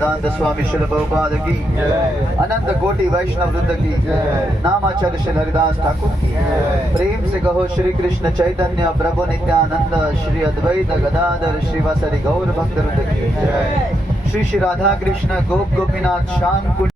वेदांत स्वामी शिल प्रभुपाद की, अनंत कोटि वैष्णव वृंद की, नामाचार्य श्री हरिदास ठाकुर की। प्रेम से कहो श्री कृष्ण चैतन्य प्रभु नित्यानंद, श्री अद्वैत गदाधर श्रीवासरि गौर भक्त वृंद की। श्री श्री राधा कृष्ण गोप गोपीनाथ श्याम कुंड